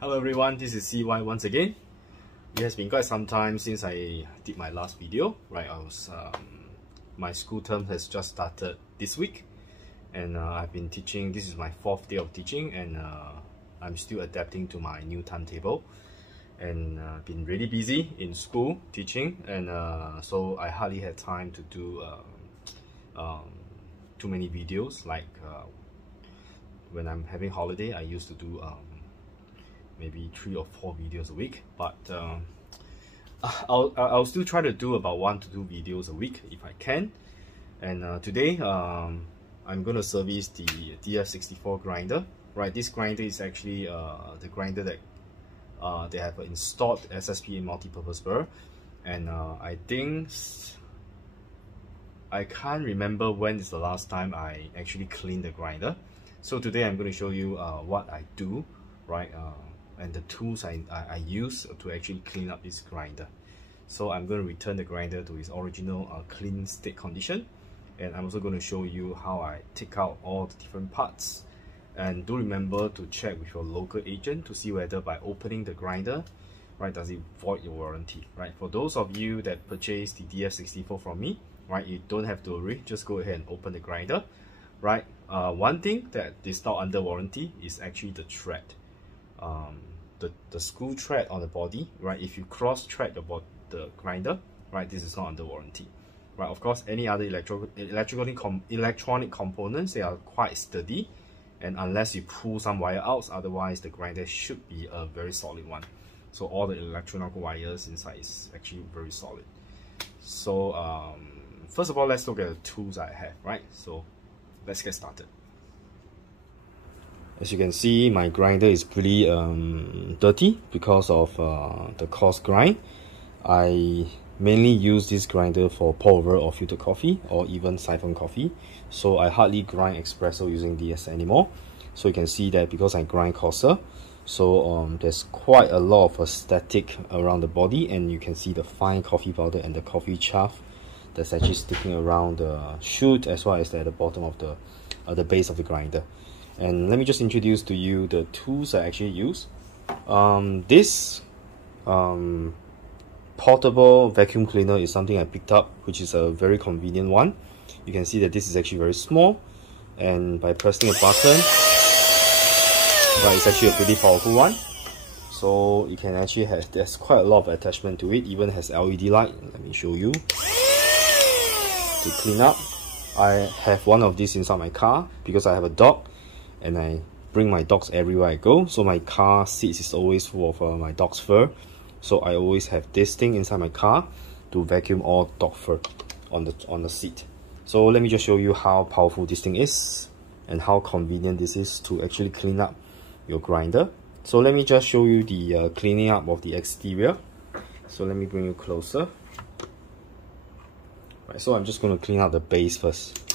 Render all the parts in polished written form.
Hello everyone, this is CY once again. It has been quite some time since I did my last video, right? My school term has just started this week, and I've been teaching. This is my 4th day of teaching, and I'm still adapting to my new timetable, and been really busy in school teaching, and so I hardly had time to do too many videos. Like when I'm having holiday, I used to do maybe 3 or 4 videos a week, but I'll still try to do about 1 to 2 videos a week if I can. And today I'm going to service the DF64 grinder. Right, this grinder is actually the grinder that they have installed SSP in multi-purpose burr, and I can't remember when is the last time I actually cleaned the grinder. So today I'm going to show you what I do, right? And the tools I use to actually clean up this grinder. So I'm going to return the grinder to its original clean state condition, and I'm also going to show you how I take out all the different parts. And do remember to check with your local agent to see whether by opening the grinder, right, does it void your warranty, right? For those of you that purchased the DF64 from me, right, you don't have to worry, just go ahead and open the grinder, right? One thing that is not under warranty is actually the thread. The screw thread on the body, right? If you cross thread the grinder, right, this is not under warranty, right? Of course, any other electronic components, they are quite sturdy, and unless you pull some wire out, otherwise the grinder should be a very solid one. So all the electronic wires inside is actually very solid. So first of all, let's look at the tools I have, right? So let's get started. As you can see, my grinder is pretty dirty because of the coarse grind. I mainly use this grinder for pour over or filter coffee, or even siphon coffee. So I hardly grind espresso using DS anymore. So you can see that because I grind coarser, so there's quite a lot of static around the body, and you can see the fine coffee powder and the coffee chaff that's actually sticking around the chute, as well as at the bottom of the base of the grinder. And let me just introduce to you the tools I actually use. This portable vacuum cleaner is something I picked up, which is a very convenient one. You can see that this is actually very small, and by pressing a button, it's actually a pretty powerful one. So you can actually have, there's quite a lot of attachment to it, even has LED light. Let me show you. To clean up, I have one of these inside my car because I have a dog, and I bring my dogs everywhere I go, so my car seats is always full of my dog's fur. So I always have this thing inside my car to vacuum all dog fur on the seat. So let me just show you how powerful this thing is and how convenient this is to actually clean up your grinder. So let me just show you the cleaning up of the exterior. So let me bring you closer. Right, so I'm just going to clean out the base first.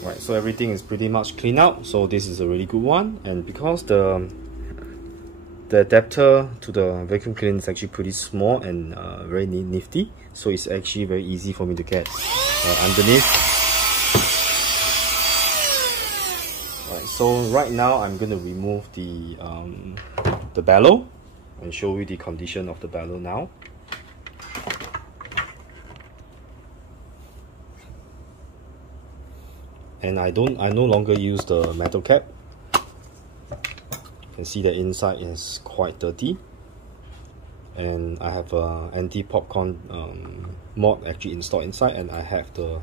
Right, so everything is pretty much cleaned out, so this is a really good one. And because the adapter to the vacuum cleaner is actually pretty small and very nifty, so it's actually very easy for me to get underneath. Right, so right now I'm going to remove the bellow and show you the condition of the bellow now. And I no longer use the metal cap. You can see the inside is quite dirty, and I have a anti-popcorn mod actually installed inside, and I have the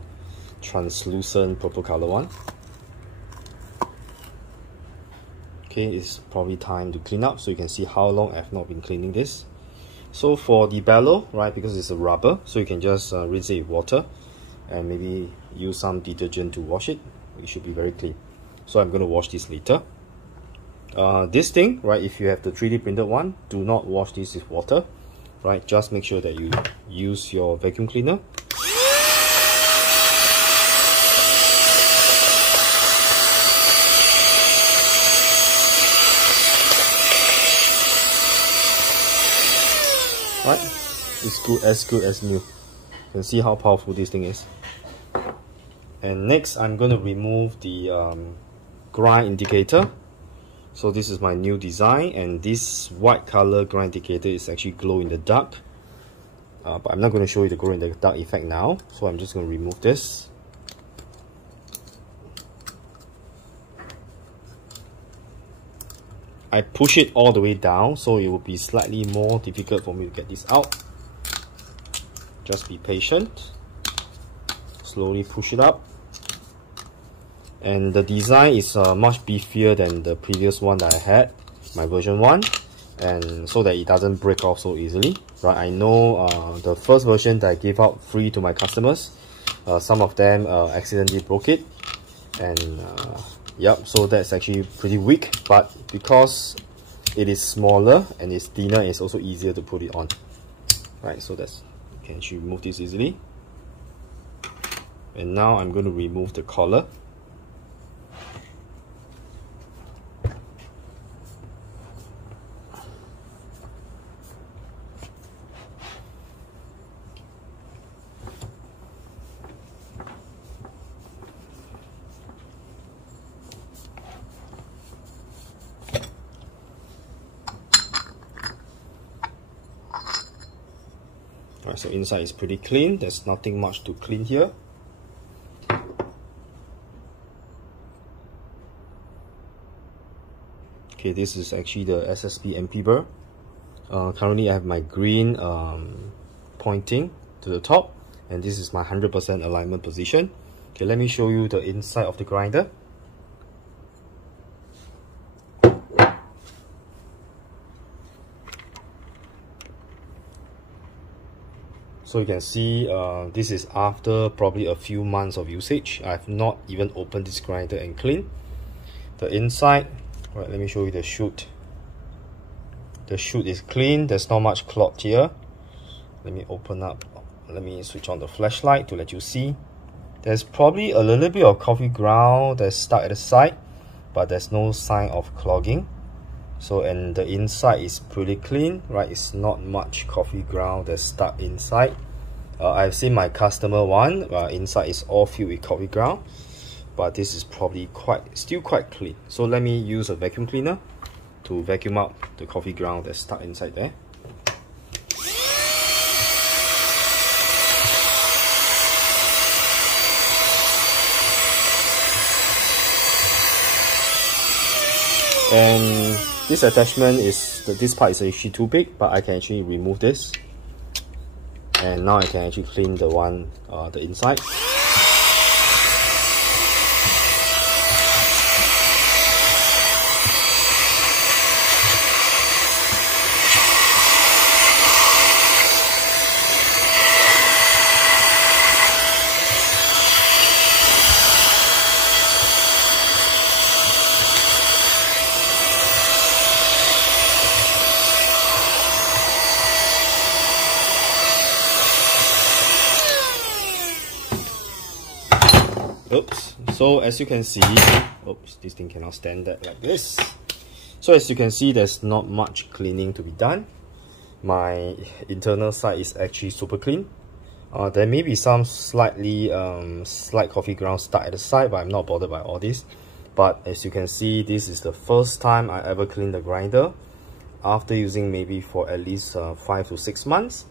translucent purple color one. Okay, it's probably time to clean up, so you can see how long I've not been cleaning this. So for the bellow, right, because it's a rubber, so you can just rinse it with water and maybe use some detergent to wash it. It should be very clean. So I'm going to wash this later. This thing, right, if you have the 3D printed one, do not wash this with water, right? Just make sure that you use your vacuum cleaner. Right, it's good as new. You can see how powerful this thing is. And next, I'm going to remove the grind indicator. So this is my new design, and this white color grind indicator is actually glow in the dark. But I'm not going to show you the glow in the dark effect now, so I'm just going to remove this. I push it all the way down, so it will be slightly more difficult for me to get this out. Just be patient. Slowly push it up. And the design is much beefier than the previous one that I had, my version 1, and so that it doesn't break off so easily. Right? I know the first version that I gave out free to my customers, some of them accidentally broke it, and yep, so that's actually pretty weak, but because it is smaller and it's thinner, it's also easier to put it on. Right, so that's, you can actually remove this easily. And now I'm going to remove the collar. Alright, so inside is pretty clean. There's nothing much to clean here. Okay, this is actually the SSP MP burr. Currently I have my green pointing to the top, and this is my 100% alignment position. Okay, let me show you the inside of the grinder. So you can see this is after probably a few months of usage. I've not even opened this grinder and cleaned. The inside, right, let me show you the chute. The chute is clean, there's not much clogged here. Let me open up, let me switch on the flashlight to let you see. There's probably a little bit of coffee ground that's stuck at the side, but there's no sign of clogging. So, and the inside is pretty clean, right? It's not much coffee ground that's stuck inside. I've seen my customer one, inside is all filled with coffee ground, but this is probably still quite clean. So let me use a vacuum cleaner to vacuum out the coffee ground that's stuck inside there. And this attachment this part is actually too big, but I can actually remove this. And now I can actually clean the one, the inside. Oops. So as you can see, oops, this thing cannot stand that like this. So as you can see, there's not much cleaning to be done. My internal side is actually super clean. There may be some slight coffee ground stuck at the side, but I'm not bothered by all this. But as you can see, this is the first time I ever cleaned the grinder after using maybe for at least 5 to 6 months.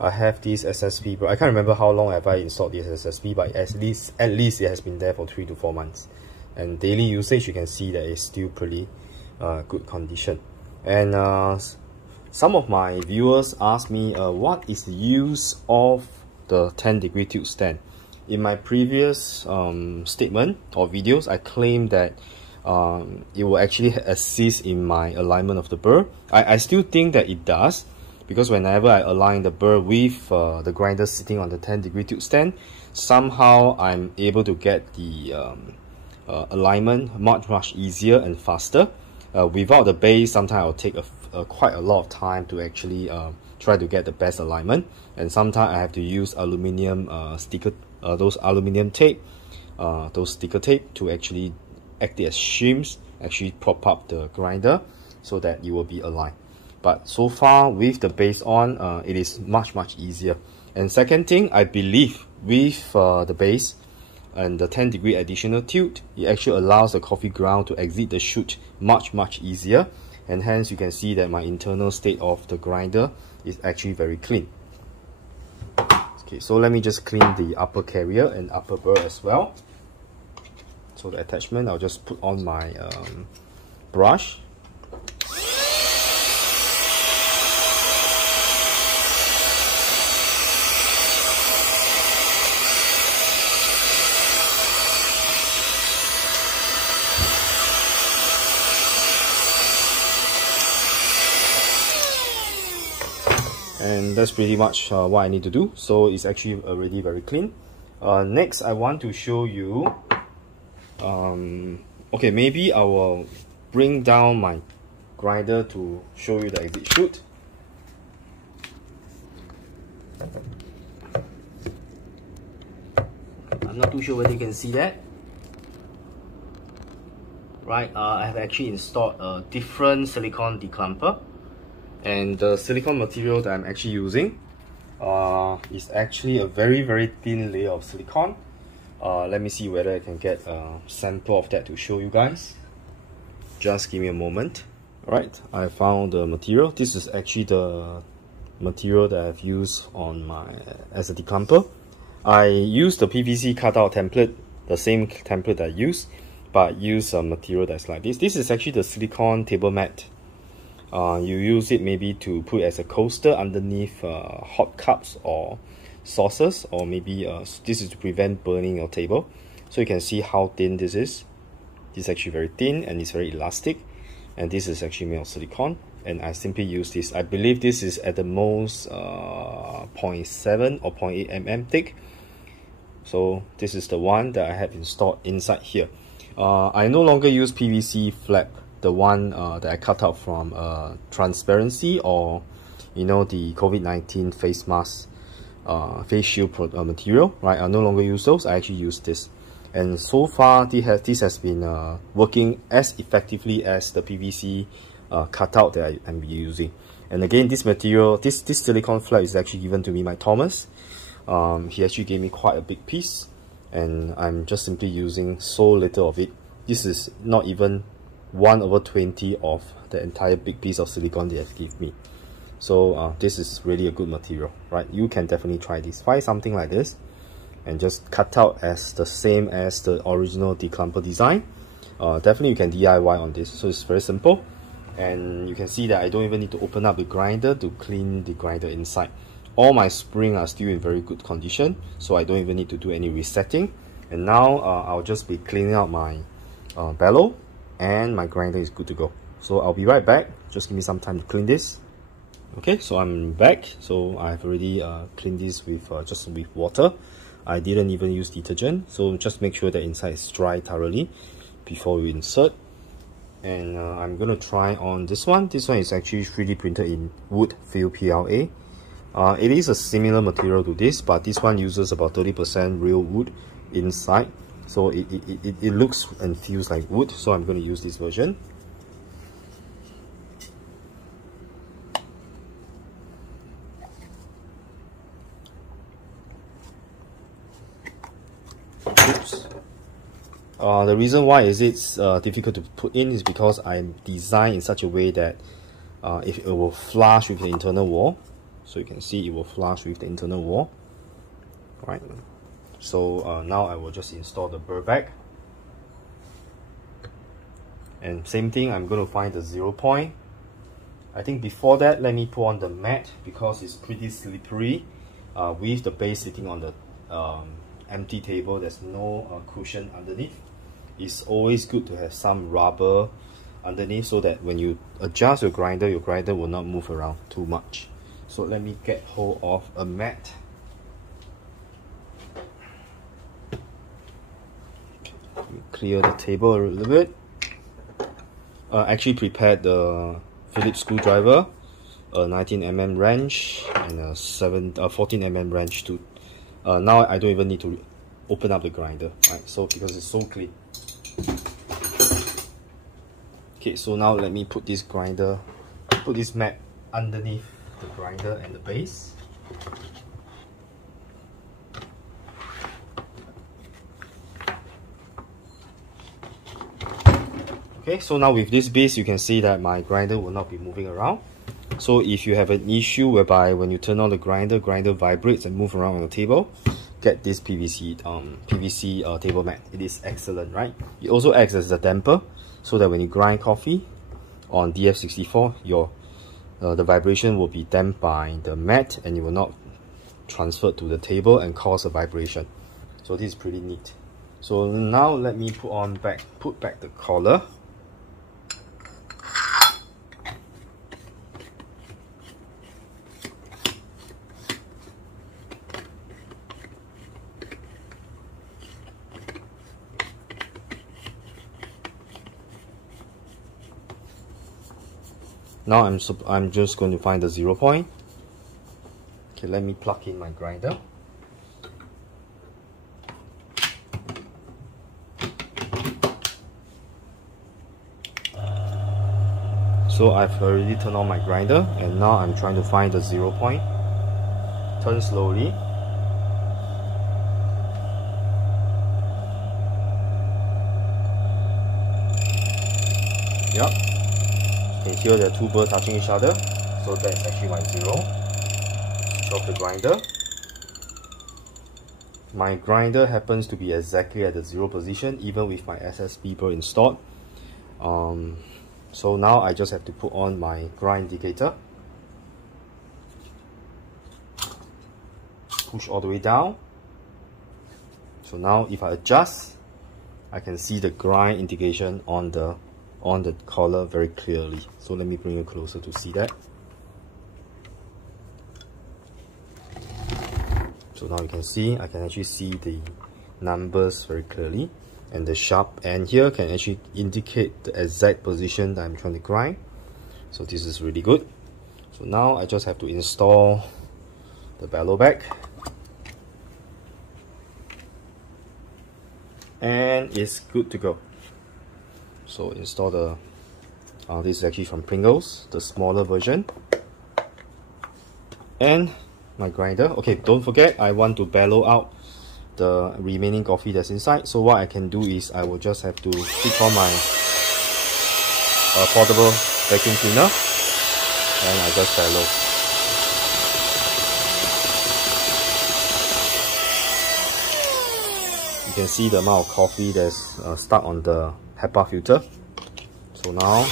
I have this SSP, but I can't remember how long have I installed this SSP, but at least it has been there for 3 to 4 months. And daily usage, you can see that it's still pretty good condition. And some of my viewers asked me what is the use of the 10-degree tilt stand. In my previous statement or videos, I claimed that it will actually assist in my alignment of the burr. I still think that it does, because whenever I align the burr with the grinder sitting on the 10-degree tilt stand, somehow I'm able to get the alignment much easier and faster. Without the base, sometimes I'll take quite a lot of time to actually try to get the best alignment, and sometimes I have to use aluminium sticker, those aluminium tape, those sticker tape, to actually act as shims, actually prop up the grinder so that it will be aligned. But so far with the base on, it is much easier. And second thing, I believe with the base and the 10-degree additional tilt, it actually allows the coffee ground to exit the chute much easier, and hence you can see that my internal state of the grinder is actually very clean. Okay, so let me just clean the upper carrier and upper burr as well. So the attachment, I'll just put on my brush. And that's pretty much what I need to do. So it's actually already very clean. Next, I want to show you, okay, maybe I will bring down my grinder to show you the exit chute. I'm not too sure whether you can see that. Right, I have actually installed a different silicone declumper. And the silicone material that I'm actually using is actually a very thin layer of silicone. Let me see whether I can get a sample of that to show you guys. Just give me a moment. Alright, I found the material. This is actually the material that I've used on as a declumper. I used the PVC cutout template, the same template I used, but use a material that's like this. This is actually the silicone table mat. You use it maybe to put as a coaster underneath hot cups or saucers, or maybe this is to prevent burning your table. So you can see how thin this is. This is actually very thin and it's very elastic, and this is actually made of silicone, and I simply use this. I believe this is at the most 0.7 or 0.8 mm thick. So this is the one that I have installed inside here. I no longer use PVC flap, the one that I cut out from transparency, or you know, the COVID-19 face mask, face shield material, right? I no longer use those. I actually use this, and so far this has been working as effectively as the PVC cutout that I'm using. And again, this material, this silicone flap is actually given to me by Thomas. He actually gave me quite a big piece, and I'm just simply using so little of it. This is not even 1/20 of the entire big piece of silicone they have given me. So this is really a good material, right? You can definitely try this. Find something like this and just cut out as the same as the original declumper design. Definitely you can DIY on this. So it's very simple, and you can see that I don't even need to open up the grinder to clean the grinder inside. All my springs are still in very good condition, so I don't even need to do any resetting. And now I'll just be cleaning out my bellow, and my grinder is good to go. So I'll be right back. Just give me some time to clean this. Okay, so I'm back. So I've already cleaned this with just with water. I didn't even use detergent. So just make sure that inside is dry thoroughly before you insert. And I'm gonna try on this one. This one is actually 3D printed in wood fill PLA. It is a similar material to this, but this one uses about 30% real wood inside. So it looks and feels like wood, so I'm going to use this version. Oops. The reason why it's difficult to put in is because I'm designed in such a way that it will flush with the internal wall. So you can see it will flush with the internal wall. Right. So now I will just install the burr back. And same thing, I'm going to find the 0 point. I think before that, let me put on the mat because it's pretty slippery with the base sitting on the empty table. There's no cushion underneath. It's always good to have some rubber underneath so that when you adjust your grinder will not move around too much. So let me get hold of a mat. Clear the table a little bit. Actually prepared the Phillips screwdriver, a 19mm wrench, and a 14mm wrench too. Now I don't even need to open up the grinder, right? So because it's so clean. Okay, so now let me put this mat underneath the grinder and the base. Okay, so now with this base, you can see that my grinder will not be moving around. So if you have an issue whereby when you turn on the grinder vibrates and move around on the table, get this PVC table mat. It is excellent, right? It also acts as a damper, so that when you grind coffee on DF64, the vibration will be damped by the mat and it will not transfer to the table and cause a vibration. So this is pretty neat. So now let me put back the collar. Now I'm just going to find the 0 point. Okay, let me plug in my grinder. So I've already turned on my grinder, and now I'm trying to find the 0 point. Turn slowly. Yep. And here there are two burrs touching each other, so that's actually my 0. Switch off the grinder. My grinder happens to be exactly at the 0 position, even with my SSP burr installed. So now I just have to put on my grind indicator. Push all the way down. So now if I adjust, I can see the grind indication on the collar very clearly. So let me bring it closer to see that. So now you can see, I can actually see the numbers very clearly, and the sharp end here can actually indicate the exact position that I'm trying to grind. So this is really good. So now I just have to install the bellow back, and it's good to go. So install the this is actually from Pringles, the smaller version, and my grinder. Okay, don't forget, I want to bellow out the remaining coffee that's inside. So what I can do is I will just have to switch on my portable vacuum cleaner, and I just bellow. You can see the amount of coffee that's stuck on the HEPA filter. So now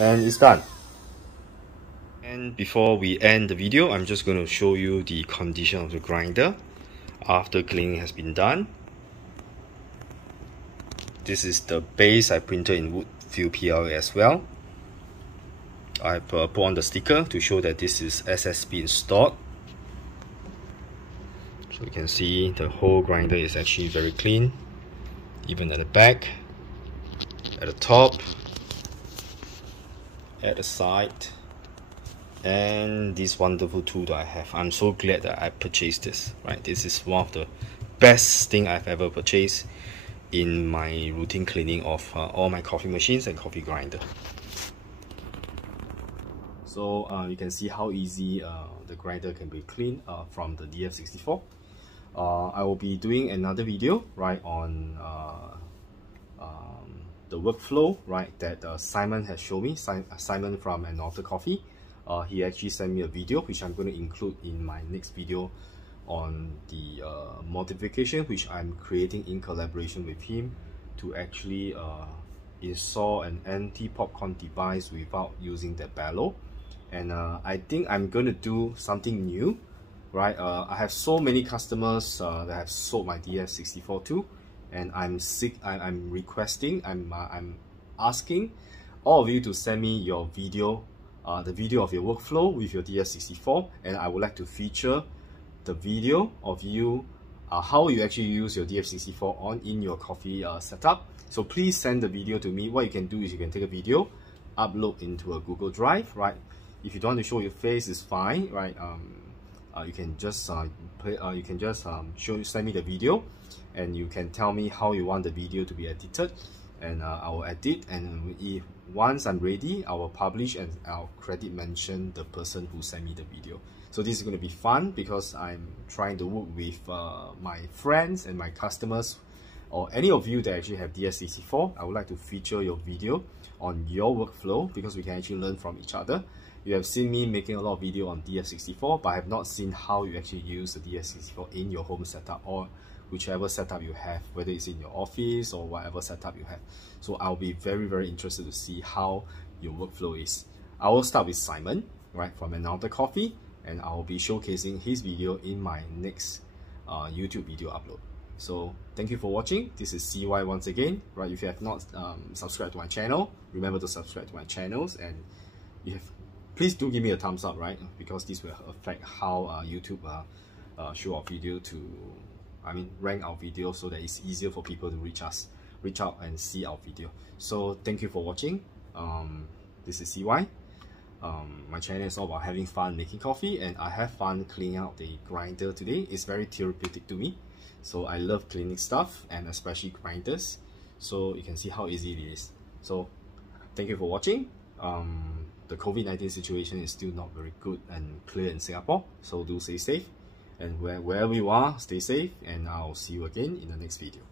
and it's done. And before we end the video, I'm just going to show you the condition of the grinder after cleaning has been done. This is the base I printed in wood fill PLA as well. I've put on the sticker to show that this is SSP installed. So you can see the whole grinder is actually very clean, even at the back, at the top, at the side, and this wonderful tool that I have. I'm so glad that I purchased this, right? This is one of the best thing I've ever purchased in my routine cleaning of all my coffee machines and coffee grinder. So you can see how easy the grinder can be cleaned from the DF64. I will be doing another video, right, on the workflow, right, that Simon has shown me. Simon from Untitled Coffee. He actually sent me a video which I'm going to include in my next video on the modification which I'm creating in collaboration with him to actually install an anti-popcorn device without using the bellow. And I think I'm going to do something new, right? I have so many customers that have sold my DF64 to, and I'm requesting, I'm asking all of you to send me your video, the video of your workflow with your DF64, and I would like to feature the video of you how you actually use your DF64 in your coffee setup. So please send the video to me. What you can do is you can take a video, upload into a Google Drive, right? If you don't want to show your face, it's fine, right? You can just send me the video, and you can tell me how you want the video to be edited, and I will edit, and once I'm ready, I will publish and I'll credit mention the person who sent me the video. So this is going to be fun because I'm trying to work with my friends and my customers, or any of you that actually have DF64. I would like to feature your video on your workflow because we can actually learn from each other. You have seen me making a lot of video on DF64, but I have not seen how you actually use the DF64 in your home setup or whichever setup you have, whether it's in your office or whatever setup you have. So I'll be very interested to see how your workflow is. I will start with Simon, right, from Untitled Coffee, and I'll be showcasing his video in my next YouTube video upload. So thank you for watching. This is CY once again, right? If you have not subscribed to my channel, remember to subscribe to my channels, and please do give me a thumbs up, right? Because this will affect how YouTube show our video to, rank our video so that it's easier for people to reach out and see our video. So thank you for watching. This is CY. My channel is all about having fun making coffee, and I have fun cleaning out the grinder today. It's very therapeutic to me. So I love cleaning stuff, and especially grinders. So you can see how easy it is. So thank you for watching. The COVID-19 situation is still not very good and clear in Singapore, so do stay safe, and wherever you are, stay safe, and I'll see you again in the next video.